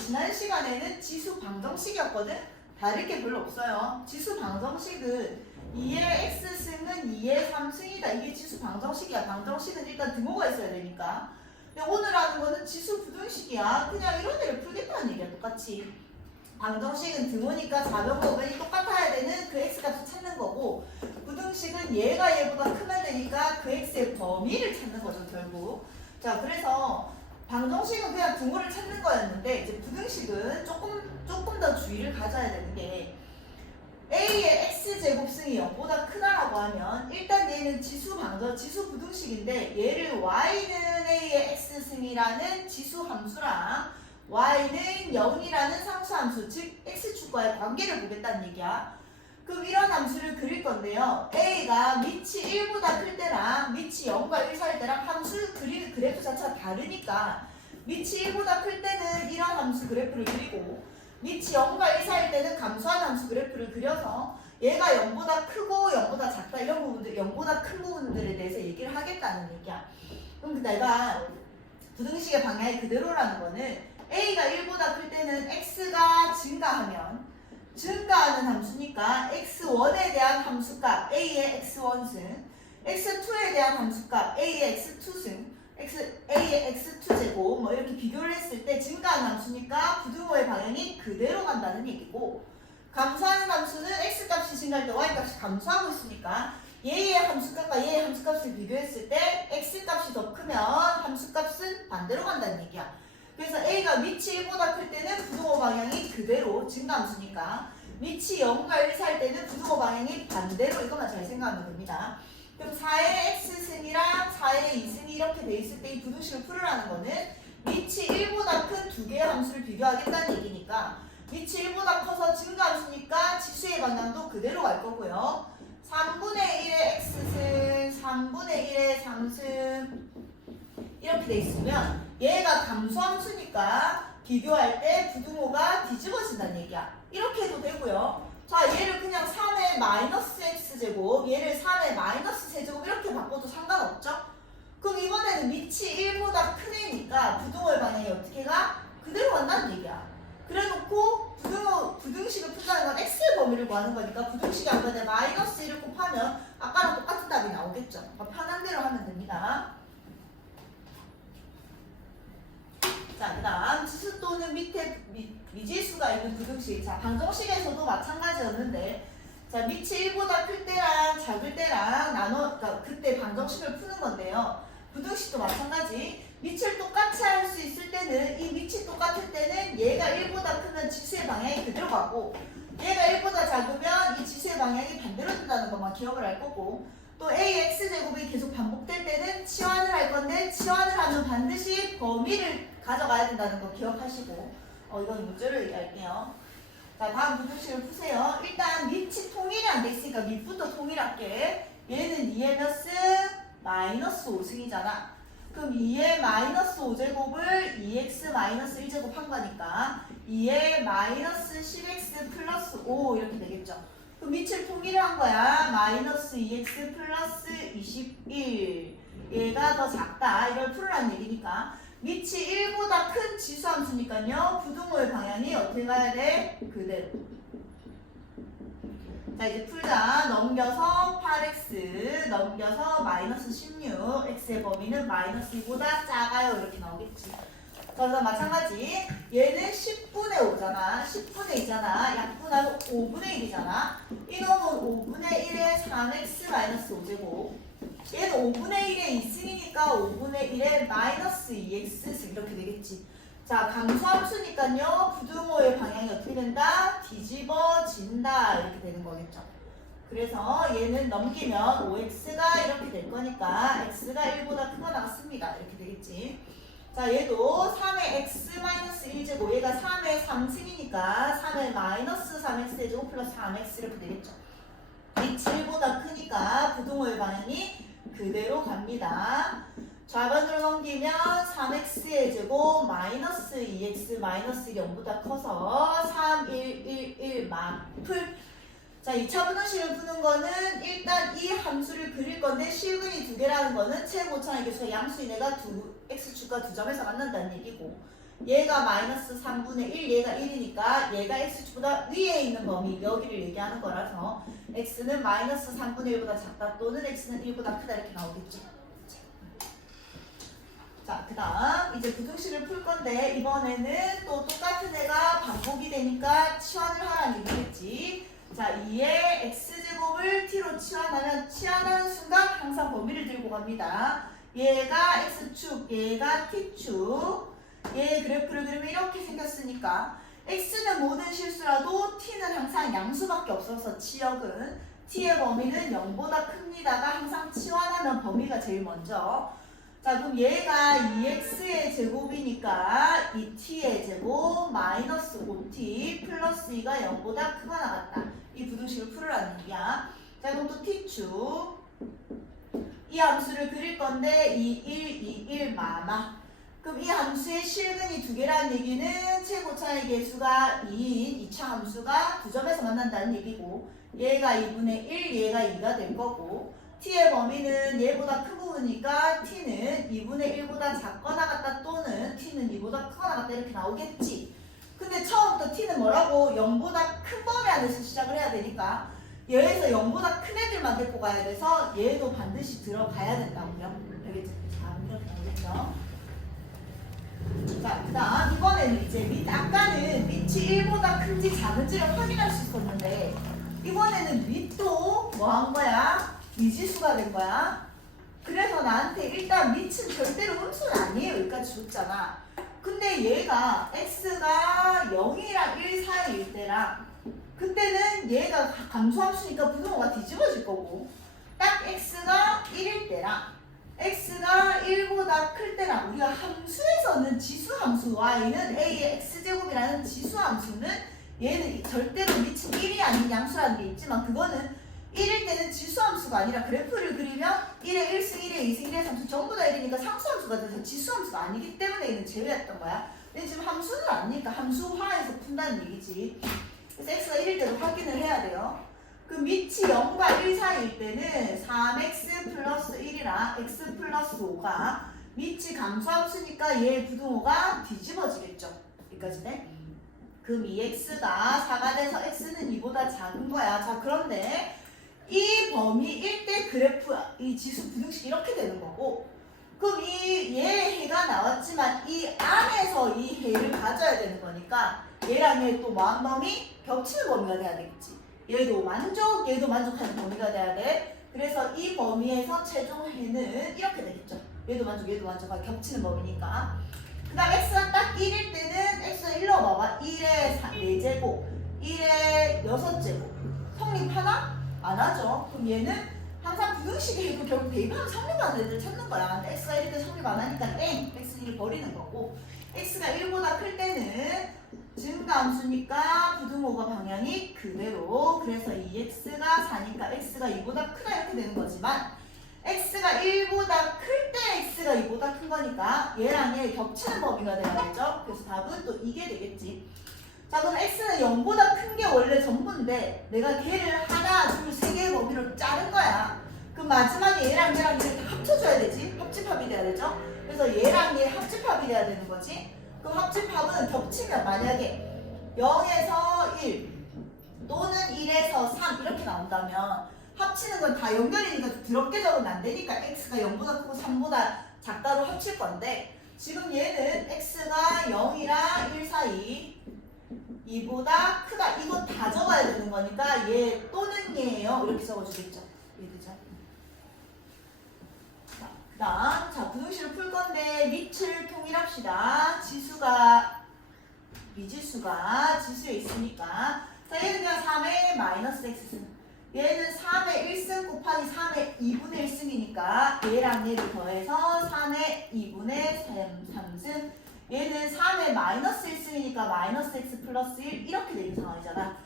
지난 시간에는 지수 방정식이었거든? 다를 게 별로 없어요. 지수 방정식은 2의 x승은 2의 3승이다. 이게 지수 방정식이야. 방정식은 일단 등호가 있어야 되니까. 근데 오늘 하는 거는 지수 부등식이야. 그냥 이런 애를 풀겠다는 얘기야. 똑같이. 방정식은 등호니까 좌변법이 똑같아야 되는 그 x값을 찾는 거고, 부등식은 얘가 얘보다 크면 되니까 그 x의 범위를 찾는 거죠, 결국. 자, 그래서 방정식은 그냥 등호를 찾는 거였는데, 이제 부등식은 조금 더 주의를 가져야 되는 게, a의 x제곱승이 0보다 크다라고 하면 일단 얘는 지수 부등식인데, 얘를 y는 a의 x승이라는 지수 함수랑 y는 0이라는 상수 함수, 즉 x축과의 관계를 보겠다는 얘기야. 그럼 이런 함수를 그릴 건데요. a가 밑이 1보다 클 때랑 밑이 0과 1 사이일 때랑 함수 그리는 그래프 자체가 다르니까 밑이 1보다 클 때는 이런 함수 그래프를 그리고 밑이 0과 1 사이일 때는 감소한 함수 그래프를 그려서 얘가 0보다 크고 0보다 작다 이런 부분들, 0보다 큰 부분들에 대해서 얘기를 하겠다는 얘기야. 그럼 내가 부등식의 방향이 그대로라는 거는 a가 1보다 클 때는 x가 증가하는 함수니까 x1에 대한 함수값 a의 x1승, x2에 대한 함수값 a의 x2승, a의 x2제곱 뭐 이렇게 비교를 했을 때 증가하는 함수니까 부등호의 방향이 그대로 간다는 얘기고, 감소하는 함수는 x값이 증가할 때 y값이 감소하고 있으니까 얘의 함수값과 얘의 함수값을 비교했을 때 x값이 더 크면 함수값은 반대로 간다는 얘기야. 그래서 a가 밑이 1보다 클 때는 부등호 방향이 그대로 증가함수니까 밑이 0과 1 사이일 때는 부등호 방향이 반대로, 이것만 잘 생각하면 됩니다. 그럼 4의 x승이랑 4의 2승이 이렇게 돼 있을 때 이 부등식을 풀으라는 거는 밑이 1보다 큰 두 개의 함수를 비교하겠다는 얘기니까 밑이 1보다 커서 증가함수니까 지수의 방향도 그대로 갈 거고요. 3분의 1의 x승, 3분의 1의 3승 이렇게 돼 있으면 얘가 감소함수니까 비교할 때 부등호가 뒤집어진다는 얘기야. 이렇게 해도 되고요. 자, 얘를 그냥 3의 마이너스 x제곱, 얘를 3의 마이너스 세제곱 이렇게 바꿔도 상관없죠? 그럼 이번에는 밑이 1보다 큰 애니까 부등호의 방향이 어떻게 가? 그대로 간다는 얘기야. 그래놓고 부등식을 푼다는 건 x의 범위를 구하는 거니까 부등식이 아까 마이너스 1을 곱하면 아까랑 똑같은 답이 나오겠죠. 편한 대로 하면 됩니다. 자, 그 다음 지수 또는 밑에 미지수가 있는 부등식. 자, 방정식에서도 마찬가지였는데, 자, 밑이 1보다 클 때랑 작을 때랑 그러니까 그때 방정식을 푸는 건데요. 부등식도 마찬가지. 밑을 똑같이 할 수 있을 때는, 이 밑이 똑같을 때는 얘가 1보다 크면 지수의 방향이 그대로 가고, 얘가 1보다 작으면 이 지수의 방향이 반대로 된다는 것만 기억을 할 거고, 또 ax제곱이 계속 반복될 때는 치환을 할 건데, 치환을 하면 반드시 범위를 가져가야 된다는 거 기억하시고, 이건 문제를 얘기할게요. 자, 다음 부등식을 푸세요. 일단 밑이 통일이 안 돼 있으니까 밑부터 통일할게. 얘는 2의 몇 승? 마이너스 5승이잖아. 그럼 2의 마이너스 5제곱을 2x 마이너스 1제곱 한 거니까 2의 마이너스 10x 플러스 5 이렇게 되겠죠. 그럼 밑을 통일을 한 거야. 마이너스 2x 플러스 21. 얘가 더 작다. 이걸 풀으라는 얘기니까. 밑이 1보다 큰 지수함수니까요. 부등호의 방향이 어떻게 가야 돼? 그대로. 자, 이제 풀자. 넘겨서 8x, 넘겨서 마이너스 16. x의 범위는 마이너스 2보다 작아요. 이렇게 나오겠지. 그래서 마찬가지. 얘는 10분의 5잖아. 10분의 2잖아. 약분하면 5분의 1이잖아. 이놈은 5분의 1의 3x 마이너스 5제곱. 얘는 5분의 1의 2승이니까 5분의 1의 마이너스 2x 이렇게 되겠지. 자, 감소함수니까요. 부등호의 방향이 어떻게 된다? 뒤집어진다. 이렇게 되는 거겠죠. 그래서 얘는 넘기면 5x가 이렇게 될 거니까 x가 1보다 크거나 같습니다. 이렇게 되겠지. 자, 얘도 3의 x-1제곱, 얘가 3의 3승이니까 3의 마이너스 3x제곱 플러스 3x 이렇게 되겠죠. 밑이 1보다 크니까 부등호의 방향이 그대로 갑니다. 좌변으로 넘기면 3x의 제곱 마이너스 2x 마이너스 0보다 커서 3, 1, 1, 1 풀. 자, 2차 부등식을 푸는 거는 일단 이 함수를 그릴 건데 실근이 두 개라는 거는 최고 오차의 개수가 양수인 애가 x축과 두 점에서 만난다는 얘기고, 얘가 마이너스 3분의 1, 얘가 1이니까 얘가 x축보다 위에 있는 범위 여기를 얘기하는 거라서 x는 마이너스 3분의 1보다 작다 또는 x는 1보다 크다 이렇게 나오겠죠. 자, 그 다음 이제 부등식을 풀 건데 이번에는 또 똑같은 애가 반복이 되니까 치환을 하라는 얘기겠지. 자, 2의 x제곱을 t로 치환하면 치환하는 순간 항상 범위를 들고 갑니다. 얘가 x축, 얘가 t축. 얘 그래프를 그리면 이렇게 생겼으니까 x는 모든 실수라도 t는 항상 양수밖에 없어서 치역은 t의 범위는 0보다 큽니다가 항상 치환하면 범위가 제일 먼저. 자, 그럼 얘가 2x의 제곱이니까 2t의 제곱 마이너스 5t 플러스 2가 0보다 크거나 같다. 이 부등식을 풀으라는 얘기야. 자, 그럼 또 t축. 이 함수를 그릴 건데 2, 1, 2, 1 마마. 그럼 이 함수의 실근이 두 개라는 얘기는 최고차의 개수가 2인 2차 함수가 두 점에서 만난다는 얘기고 얘가 2분의 1, 얘가 2가 될 거고 t의 범위는 얘보다 큰 부분이니까 t는 2분의 1보다 작거나 같다 또는 t는 2보다 크거나 같다 이렇게 나오겠지. 근데 처음부터 t는 뭐라고? 0보다 큰 범위 안에서 시작을 해야 되니까 얘에서 0보다 큰 애들만 데리고 가야 돼서 얘도 반드시 들어가야 된다고요. 알겠죠? 자, 이렇게 나오겠죠? 자, 그 다음 이번에는 이제 아까는 밑이 1보다 큰지 작은지를 확인할 수 있었는데 이번에는 밑도 뭐 한 거야? 미지수가 된 거야. 그래서 나한테 일단 밑은 절대로 음수는 아니에요. 여기까지 줬잖아. 근데 얘가 x가 0이랑 1 사이일 때랑 그때는 얘가 감소함수니까 부등호가 뒤집어질 거고 딱 x가 1일 때랑 x가 1보다 클 때랑 우리가 함수에서는 지수함수 y는 a의 x제곱이라는 지수함수는 얘는 절대로 밑은 1이 아닌 양수라는 게 있지만 그거는 1일 때는 지수함수가 아니라 그래프를 그리면 1의 1승, 1의 2승, 1의 3승 전부 다 1이니까 상수함수가 돼서 지수함수가 아니기 때문에 얘는 제외했던 거야. 근데 지금 함수는 아니니까 함수화해서 푼다는 얘기지. 그래서 x가 1일 때도 확인을 해야 돼요. 그 밑이 0과 1 사이일 때는 3x 플러스 1이랑 x 플러스 5가 밑이 감소함수니까 얘 부등호가 뒤집어지겠죠. 여기까지네. 그럼 이 x가 4가 돼서 x는 2보다 작은 거야. 자, 그런데 이 범위일 때 그래프, 이 지수 부등식이 이렇게 되는 거고 그럼 얘 해가 나왔지만 이 안에서 이 해를 가져야 되는 거니까 얘랑 얘 또 범위 겹치는 범위가 돼야 되겠지. 얘도 만족하는 범위가 돼야 돼. 그래서 이 범위에서 최종 해는 이렇게 되겠죠. 얘도 만족하고 겹치는 범위니까. 그 다음 x가 딱 1일 때는 x가 1로 봐봐. 1의 4제곱, 1의 6제곱. 성립하나? 안 하죠. 그럼 얘는 항상 부등식에 해도 결국 대입하면 성립하는 애들 찾는 거야. 근데 x가 1일 때 성립 안 하니까 땡! x는 1을 버리는 거고 x가 1보다 클 때는 증가함수니까 부등호가 방향이 그대로 그래서 이 x가 4니까 x가 2보다 크다 이렇게 되는 거지만 x가 1보다 클 때 x가 2보다 큰 거니까 얘랑 얘 겹치는 범위가 돼야겠죠. 그래서 답은 또 이게 되겠지. 자, 그럼 x는 0보다 큰 게 원래 전부인데 내가 걔를 하나, 둘, 세 개의 범위로 자른 거야. 그럼 마지막에 얘랑 얘랑 이렇게 합쳐줘야 되지. 합집합이 돼야 되죠. 그래서 얘랑 얘 합집합이 돼야 되는 거지. 그럼 합집합은 겹치면 만약에 0에서 1 또는 1에서 3 이렇게 나온다면 합치는 건 다 연결이니까 더럽게 적으면 안 되니까 x가 0보다 크고 3보다 작다로 합칠 건데 지금 얘는 x가 0이랑 1 사이 2보다 크다 이거 다 적어야 되는 거니까 얘 또는 얘예요. 이렇게 적어주겠죠. 이해되죠? 그 다음 자 부등식을 풀 건데 밑을 통일합시다. 지수가 미지수가 지수에 있으니까 자 얘는 그냥 3의 마이너스 x승 얘는 3의 1승 곱하기 3의 2분의 1승이니까 얘랑 얘를 더해서 3의 2분의 3승 얘는 3의 마이너스 1승이니까 마이너스 x 플러스 1 이렇게 되는 상황이잖아.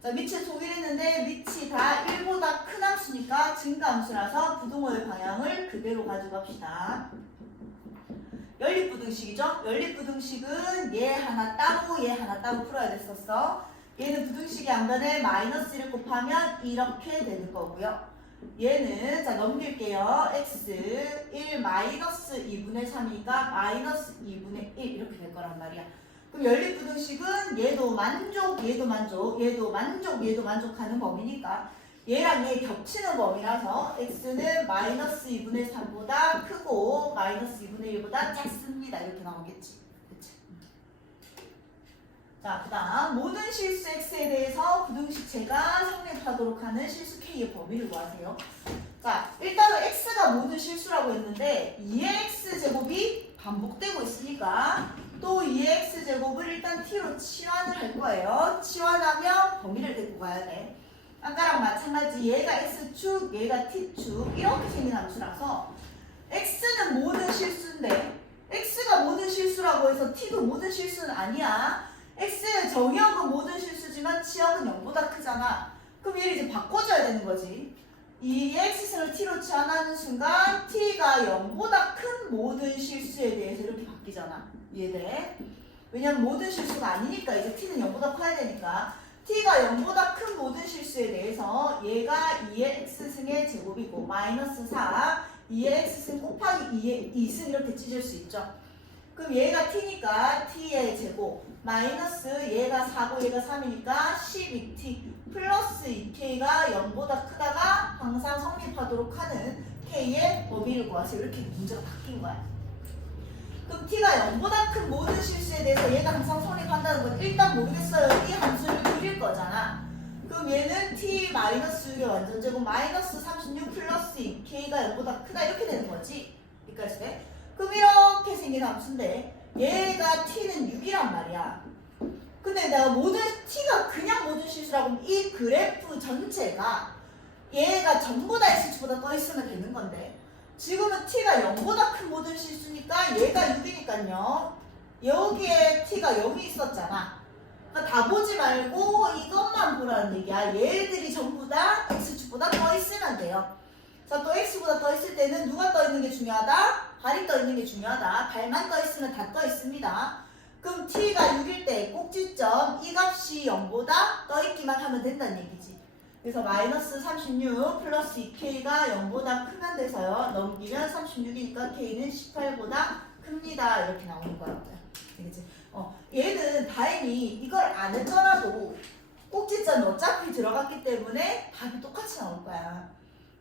자 밑을 통일했는데 밑이 다 1보다 큰 함수니까 증가함수라서 부등호의 방향을 그대로 가져갑시다. 연립부등식이죠. 연립부등식은 얘 하나 따로 얘 하나 따로 풀어야 됐었어. 얘는 부등식이 안 변해 마이너스 1을 곱하면 이렇게 되는 거고요. 얘는 자 넘길게요. x 1 마이너스 2분의 3이니까 마이너스 2분의 1 이렇게 될 거란 말이야. 그럼 연립부등식은 얘도 만족, 얘도 만족, 얘도 만족, 얘도 만족하는 범위니까 얘랑 얘 겹치는 범위라서 x는 마이너스 2분의 3보다 크고 마이너스 2분의 1보다 작습니다. 이렇게 나오겠지. 그치? 자, 그 다음 모든 실수 x에 대해서 부등식체가 성립하도록 하는 실수 k의 범위를 구하세요. 자, 일단은 x가 모든 실수라고 했는데 2x 제곱이 반복되고 있으니까 또 2x 제곱을 일단 t로 치환을 할 거예요. 치환하면 범위를 데리고 가야 돼. 아까랑 마찬가지 얘가 x축, 얘가 t축 이렇게 생긴 함수라서 x는 모든 실수인데 x가 모든 실수라고 해서 t도 모든 실수는 아니야. x의 정의역은 모든 실수지만 치역은 0보다 크잖아. 그럼 얘를 이제 바꿔줘야 되는 거지. 이 x승을 t로 치환하는 순간 t가 0보다 큰 모든 실수에 대해서 이렇게 바뀌잖아. 이해돼? 왜냐면 모든 실수가 아니니까 이제 t는 0보다 커야 되니까 t가 0보다 큰 모든 실수에 대해서 얘가 2의 x승의 제곱이고 마이너스 4 2의 x승 곱하기 2의 2승 이렇게 찢을 수 있죠. 그럼 얘가 t니까 t의 제곱 마이너스 얘가 4고 얘가 3이니까 12t 플러스 2k가 0보다 크다가 항상 성립하도록 하는 k의 범위를 구하세요. 이렇게 문제가 바뀐 거야. 그럼 t가 0보다 큰 모든 실수에 대해서 얘가 항상 성립한다는 건 일단 모르겠어요. 이 함수를 그릴 거잖아. 그럼 얘는 t 마이너스 6의 완전제곱 마이너스 36 플러스 2k가 0보다 크다 이렇게 되는 거지. 여기까지 돼? 그럼 이렇게 생긴 함수인데 얘가 t는 6이란 말이야. 근데 내가 모든 t가 그냥 모든 실수라고 하면 이 그래프 전체가 얘가 전부 다 x축보다 떠 있으면 되는 건데 지금은 t가 0보다 큰 모든 실수니까 얘가 6이니까요. 여기에 t가 0이 있었잖아. 그러니까 다 보지 말고 이것만 보라는 얘기야. 얘들이 전부 다 x축보다 떠 있으면 돼요. 자, 또 x보다 떠 있을 때는 누가 떠 있는 게 중요하다? 발이 떠 있는 게 중요하다. 발만 떠 있으면 다 떠 있습니다. 그럼 t가 6일 때 꼭지점 이 값이 0보다 떠 있기만 하면 된다는 얘기지. 그래서 마이너스 36 플러스 2k가 0보다 크면 돼서요. 넘기면 36이니까 k는 18보다 큽니다. 이렇게 나오는 거라고요. 알겠지? 얘는 다행히 이걸 안 했더라도 꼭지점이 어차피 들어갔기 때문에 답이 똑같이 나올 거야.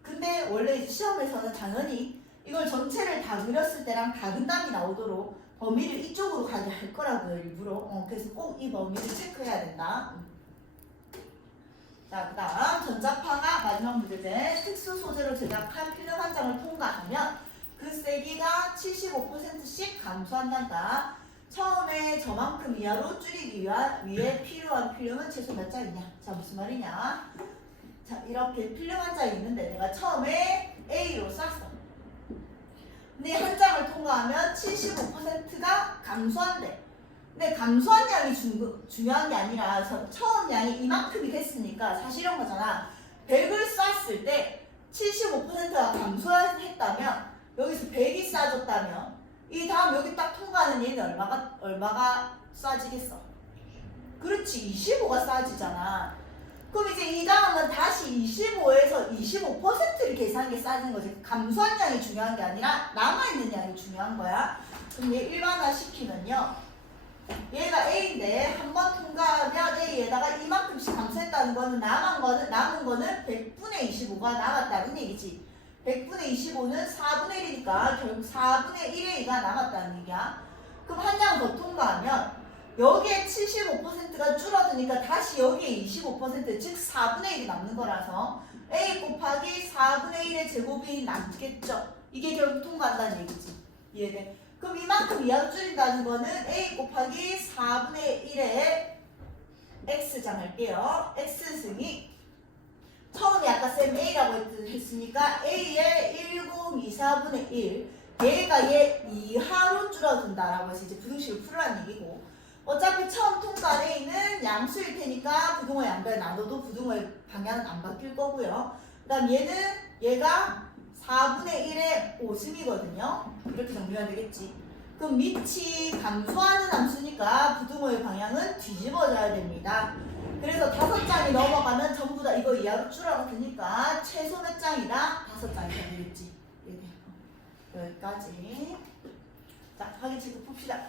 근데 원래 시험에서는 당연히 이걸 전체를 다 그렸을 때랑 다른 답이 나오도록 범위를 이쪽으로 가게 할 거라고요. 일부러. 그래서 꼭 이 범위를 체크해야 된다. 자, 그 다음 전자파가 마지막 문제제 특수 소재로 제작한 필름 한 장을 통과하면 그 세기가 75%씩 감소한단다. 처음에 저만큼 이하로 줄이기 위해 필요한 필름은 최소 몇 장이냐? 자, 무슨 말이냐? 자, 이렇게 필름 한 장이 있는데 내가 처음에 A로 쐈어. 근데 한 장을 통과하면 75%가 감소한대. 근데 감소한 양이 중요한 게 아니라 처음 양이 이만큼이 됐으니까 사실 이런 거잖아. 100을 쐈을 때 75%가 감소했다면 여기서 100이 쏴졌다면 이 다음 여기 딱 통과하는 얘는 얼마가 쏴지겠어? 그렇지, 25가 쏴지잖아. 그럼 이제 이 다음은 다시 25에서 25%를 계산한 게 싸진 거지. 감소한 양이 중요한 게 아니라 남아있는 양이 중요한 거야. 그럼 얘 일반화 시키면요. 얘가 A인데 한 번 통과하면 A에다가 이만큼씩 감소했다는 거는 남은 거는 100분의 25가 남았다는 얘기지. 100분의 25는 4분의 1이니까 결국 4분의 1의 2가 남았다는 얘기야. 그럼 한 장 더 통과하면 여기에 75%가 줄어드니까 다시 여기에 25% 즉 4분의 1이 남는 거라서 A 곱하기 4분의 1의 제곱이 남겠죠. 이게 결국 통과한다는 얘기지. 이해돼? 그럼 이만큼 이하로 줄인다는 거는 A 곱하기 4분의 1의 X장 할게요. X승이 처음에 아까 쌤 A라고 했으니까 A의 1024분의 1 얘가 얘 이하로 줄어든다라고 해서 이제 부등식을 풀으라는 얘기고 어차피 처음 통과 A는 양수일 테니까 부등호 양변 나눠도 부등호의 방향은 안 바뀔 거고요. 그 다음 얘가 4분의 1의 5승이거든요. 이렇게 정리가 되겠지. 그럼 밑이 감소하는 함수니까 부등호의 방향은 뒤집어져야 됩니다. 그래서 5장이 넘어가면 전부 다 이거 이하로 줄어드니까 최소 몇 장이다? 5장이 되겠지. 여기까지. 자, 확인 체크 봅시다.